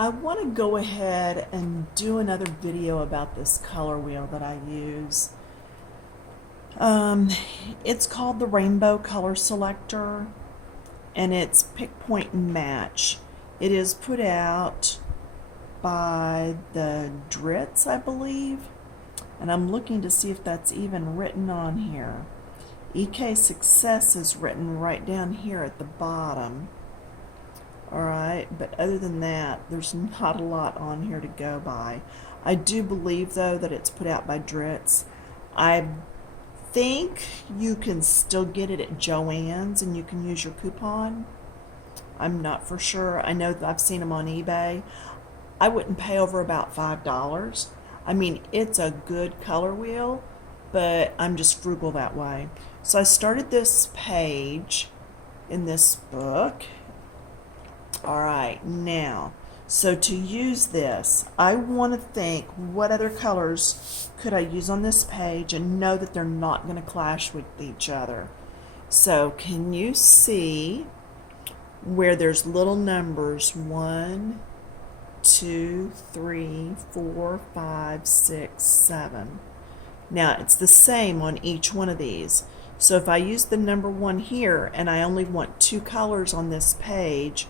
I want to go ahead and do another video about this color wheel that I use. Um, it's called the Rainbow Color Selector, and it's Pick, Point, and Match. It is put out by the Dritz, I believe, and I'm looking to see if that's even written on here. EK Success is written right down here at the bottom. Alright, but other than that, there's not a lot on here to go by. I do believe, though, that it's put out by Dritz. I think you can still get it at Joann's and you can use your coupon. I'm not for sure. I know that I've seen them on eBay. I wouldn't pay over about $5. I mean, it's a good color wheel, but I'm just frugal that way. So I started this page in this book. All right, now, so to use this, I want to think what other colors could I use on this page and know that they're not going to clash with each other. So can you see where there's little numbers 1, 2, 3, 4, 5, 6, 7. Now it's the same on each one of these. So if I use the number 1 here and I only want 2 colors on this page,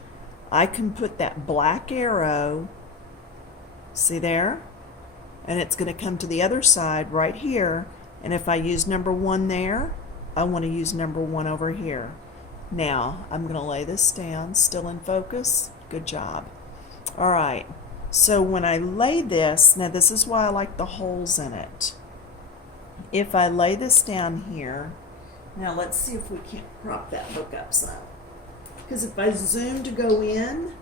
I can put that black arrow, see there? And it's going to come to the other side right here. And if I use number 1 there, I want to use number 1 over here. Now, I'm going to lay this down, still in focus. Good job. All right, so when I lay this, now this is why I like the holes in it. If I lay this down here, now let's see if we can't prop that book up some. Because if I zoom to go in,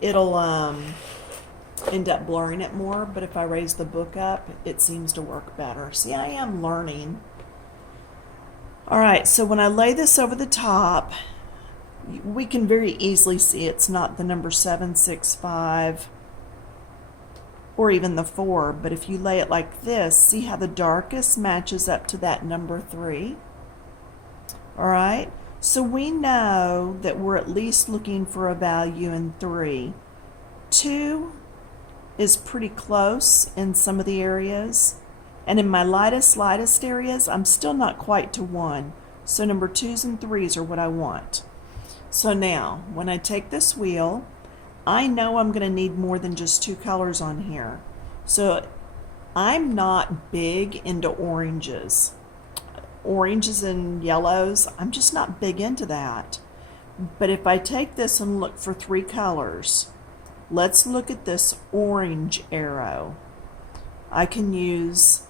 it'll end up blurring it more. But if I raise the book up, it seems to work better. See, I am learning. All right, so when I lay this over the top, we can very easily see it's not the number 7, 6, 5, or even the 4. But if you lay it like this, see how the darkest matches up to that number 3? All right, so we know that we're at least looking for a value in 3. 2 is pretty close in some of the areas, and in my lightest areas, I'm still not quite to 1. So number 2s and 3s are what I want. So now, when I take this wheel, I know I'm going to need more than just 2 colors on here. So I'm not big into oranges and yellows. I'm just not big into that. But if I take this and look for 3 colors, let's look at this orange arrow. I can use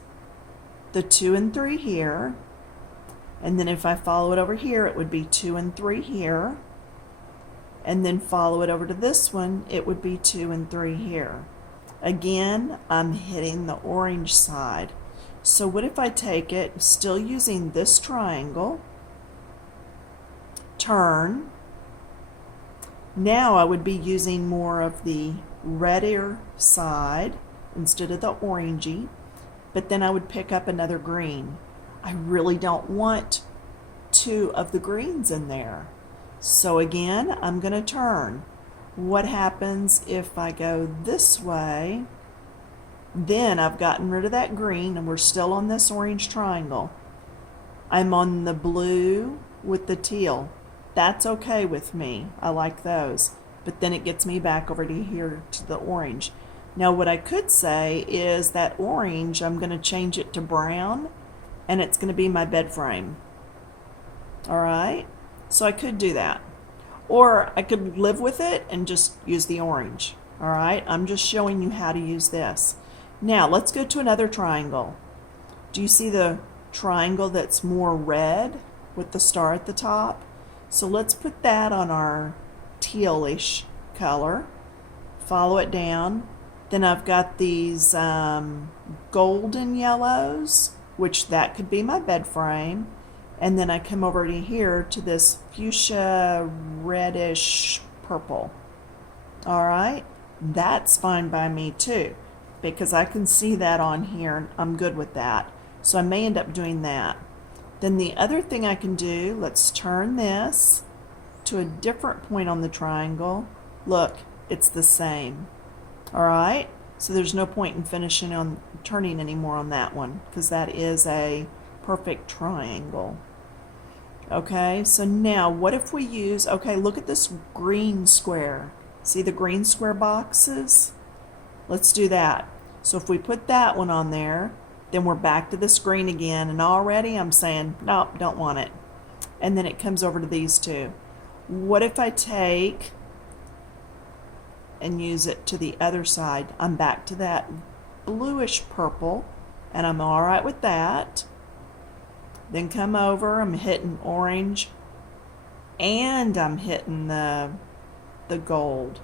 the 2 and 3 here, and then if I follow it over here, it would be 2 and 3 here, and then follow it over to this one, it would be 2 and 3 here. Again, I'm hitting the orange side. So what if I take it, still using this triangle, turn. Now I would be using more of the redder side instead of the orangey, but then I would pick up another green. I really don't want 2 of the greens in there. So again, I'm going to turn. What happens if I go this way? Then I've gotten rid of that green and we're still on this orange triangle. I'm on the blue with the teal. That's okay with me. I like those. But then it gets me back over to here to the orange. Now what I could say is that orange, I'm going to change it to brown and it's going to be my bed frame. All right? So I could do that. Or I could live with it and just use the orange. All right? I'm just showing you how to use this. Now, let's go to another triangle. Do you see the triangle that's more red with the star at the top? So let's put that on our tealish color. Follow it down. Then I've got these golden yellows, which that could be my bed frame. And then I come over to here to this fuchsia reddish purple. All right, that's fine by me too, because I can see that on here and I'm good with that. So I may end up doing that. Then the other thing I can do, let's turn this. to a different point on the triangle, look, it's the same. All right, so there's no point in finishing on turning anymore on that one because that is a perfect triangle. Okay, so now what if we use, okay, look at this green square. See the green square boxes? Let's do that. So if we put that one on there, then we're back to this green again, and already I'm saying, nope, don't want it. And then it comes over to these two. What if I take and use it to the other side? I'm back to that bluish purple, and I'm all right with that. Then come over, I'm hitting orange, and I'm hitting the gold.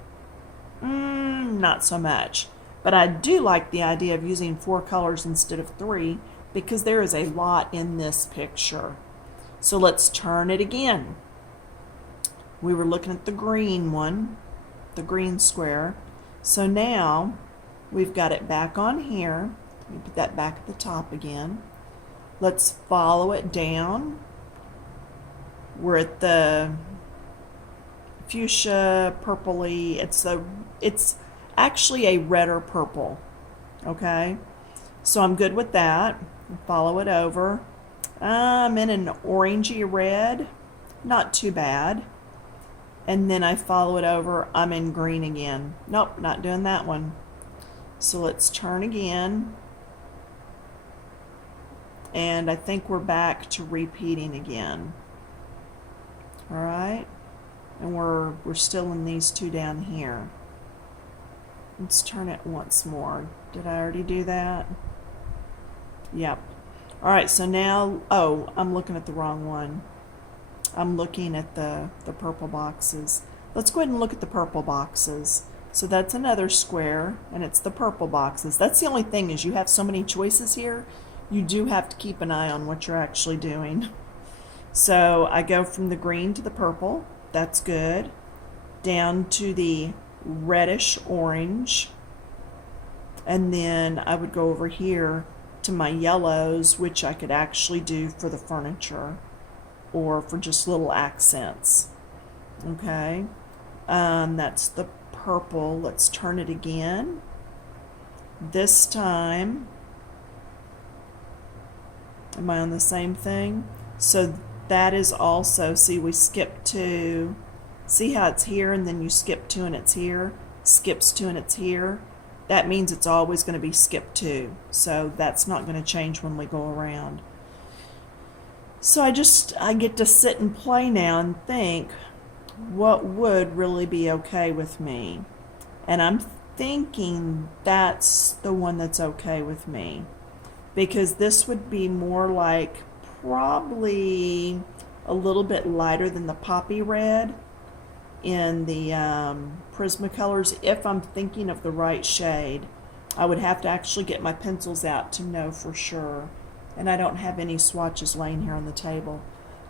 Not so much. But I do like the idea of using 4 colors instead of 3 because there is a lot in this picture. So let's turn it again. We were looking at the green one, the green square. So now we've got it back on here. Let me put that back at the top again. Let's follow it down. We're at the fuchsia, purpley. It's actually a redder purple. Okay, so I'm good with that. Follow it over. I'm in an orangey red, not too bad. And then I follow it over. I'm in green again. Nope, not doing that one. So let's turn again. And I think we're back to repeating again. All right, and we're still in these two down here. Let's turn it once more. Did I already do that? Yep. All right, so now, oh, I'm looking at the wrong one. I'm looking at the purple boxes. Let's go ahead and look at the purple boxes. So that's another square, and it's the purple boxes. That's the only thing is you have so many choices here. You do have to keep an eye on what you're actually doing. So I go from the green to the purple. That's good. Down to the reddish orange. And then I would go over here to my yellows, which I could actually do for the furniture or for just little accents. Okay. That's the purple. Let's turn it again. This time, am I on the same thing? So that is also, see, we skip 2. See how it's here and then you skip 2 and it's here? Skips 2 and it's here. That means it's always going to be skip 2. So that's not going to change when we go around. So I get to sit and play now and think what would really be okay with me. And I'm thinking that's the one that's okay with me. Because this would be more like probably a little bit lighter than the poppy red in the Prismacolors. If I'm thinking of the right shade, I would have to actually get my pencils out to know for sure. And I don't have any swatches laying here on the table.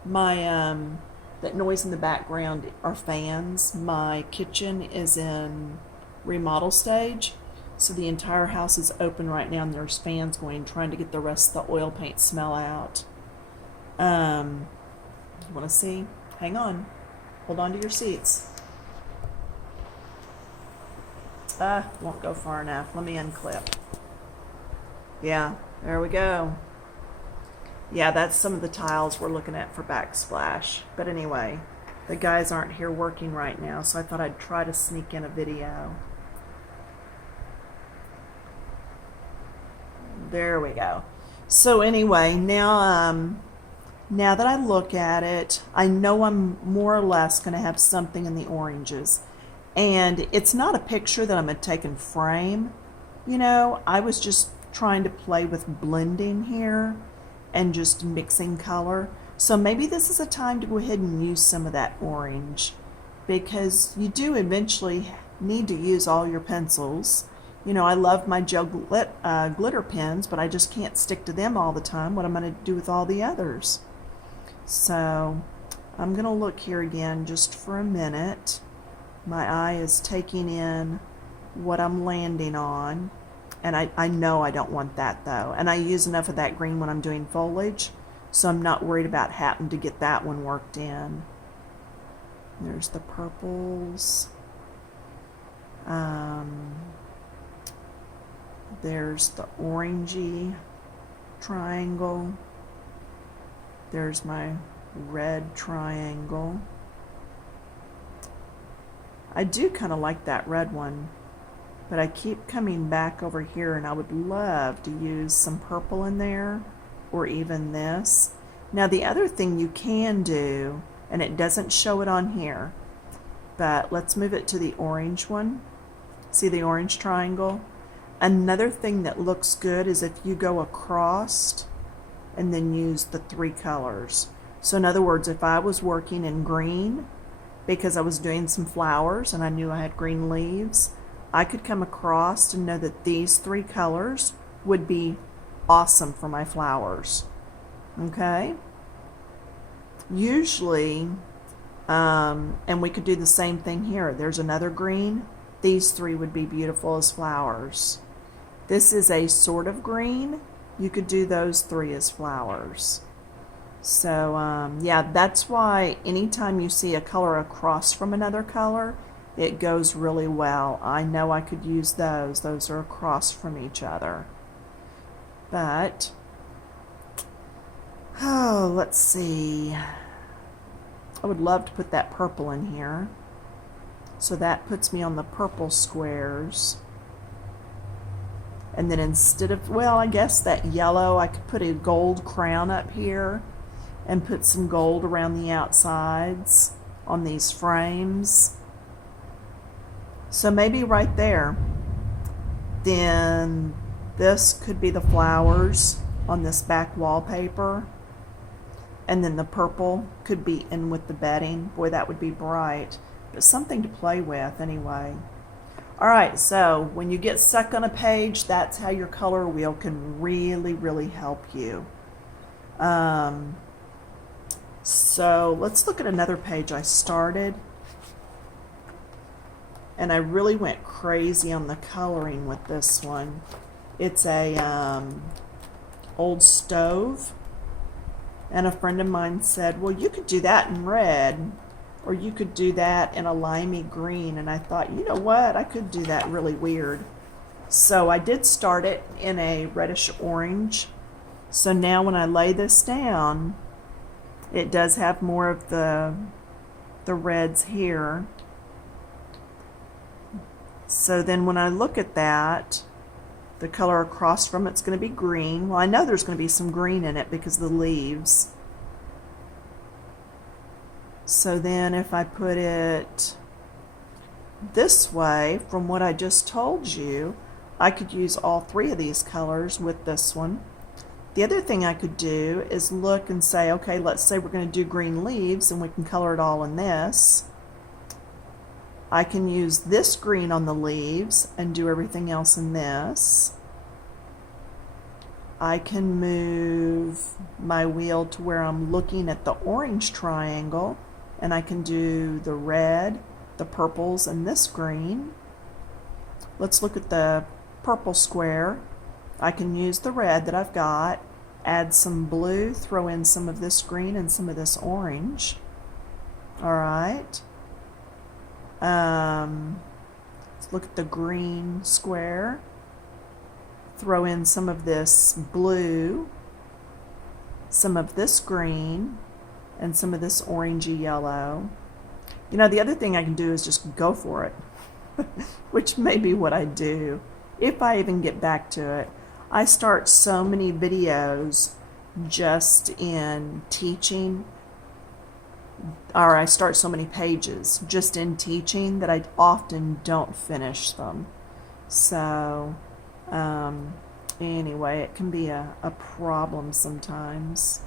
My that noise in the background are fans. My kitchen is in remodel stage, so the entire house is open right now and there's fans going, trying to get the rest of the oil paint smell out. You want to see? Hang on. Hold on to your seats. Won't go far enough. Let me unclip. Yeah, there we go. Yeah, that's some of the tiles we're looking at for backsplash. But anyway, the guys aren't here working right now, so I thought I'd try to sneak in a video. There we go. So anyway, now that I look at it, I know I'm more or less going to have something in the oranges. And it's not a picture that I'm going to take and frame. You know, I was just trying to play with blending here and just mixing color. So maybe this is a time to go ahead and use some of that orange, because you do eventually need to use all your pencils. You know, I love my gel glitter pens, but I just can't stick to them all the time. What am I going to do with all the others? So I'm going to look here again just for a minute. My eye is taking in what I'm landing on. And I know I don't want that though. And I use enough of that green when I'm doing foliage, so I'm not worried about having to get that one worked in. There's the purples. There's the orangey triangle. There's my red triangle. I do kind of like that red one, but I keep coming back over here, and I would love to use some purple in there, or even this. Now the other thing you can do, and it doesn't show it on here, but let's move it to the orange one. See the orange triangle? Another thing that looks good is if you go across and then use the 3 colors. So in other words, if I was working in green because I was doing some flowers and I knew I had green leaves, I could come across and know that these 3 colors would be awesome for my flowers. Okay? Usually, and we could do the same thing here. There's another green. These 3 would be beautiful as flowers. This is a sort of green. You could do those 3 as flowers. So yeah, that's why anytime you see a color across from another color, it goes really well. I know I could use those. Those are across from each other. But, oh, let's see. I would love to put that purple in here. So that puts me on the purple squares. And then instead of, well, I guess that yellow, I could put a gold crown up here and put some gold around the outsides on these frames. So maybe right there. Then this could be the flowers on this back wallpaper. And then the purple could be in with the bedding. Boy, that would be bright. But something to play with anyway. Alright, so when you get stuck on a page, that's how your color wheel can really, really help you. So let's look at another page I started. And I really went crazy on the coloring with this one. It's a old stove. And a friend of mine said, well, you could do that in red. Or you could do that in a limey green. And I thought, you know what? I could do that really weird. So I did start it in a reddish orange. So now when I lay this down, it does have more of the reds here. So then when I look at that, the color across from it's going to be green. Well, I know there's going to be some green in it because of the leaves. So then if I put it this way, from what I just told you, I could use all 3 of these colors with this one. The other thing I could do is look and say, okay, let's say we're going to do green leaves and we can color it all in this. I can use this green on the leaves and do everything else in this. I can move my wheel to where I'm looking at the orange triangle, and I can do the red, the purples, and this green. Let's look at the purple square. I can use the red that I've got, add some blue, throw in some of this green and some of this orange. All right. Let's look at the green square. Throw in some of this blue, some of this green, and some of this orangey yellow. You know, the other thing I can do is just go for it, which may be what I do, if I even get back to it. I start so many videos just in teaching, or I start so many pages just in teaching that I often don't finish them. So, anyway, it can be a problem sometimes.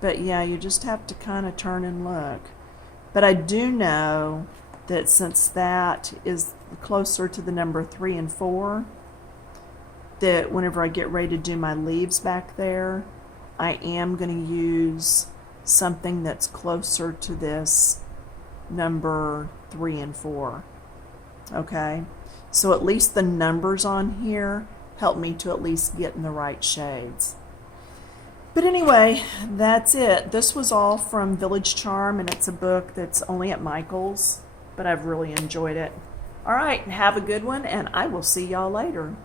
But yeah, you just have to kind of turn and look. But I do know that since that is closer to the number 3 and 4, that whenever I get ready to do my leaves back there, I am going to use something that's closer to this number 3 and 4. Okay? So at least the numbers on here help me to at least get in the right shades. But anyway, that's it. This was all from Village Charm, and it's a book that's only at Michael's, but I've really enjoyed it. All right, have a good one, and I will see y'all later.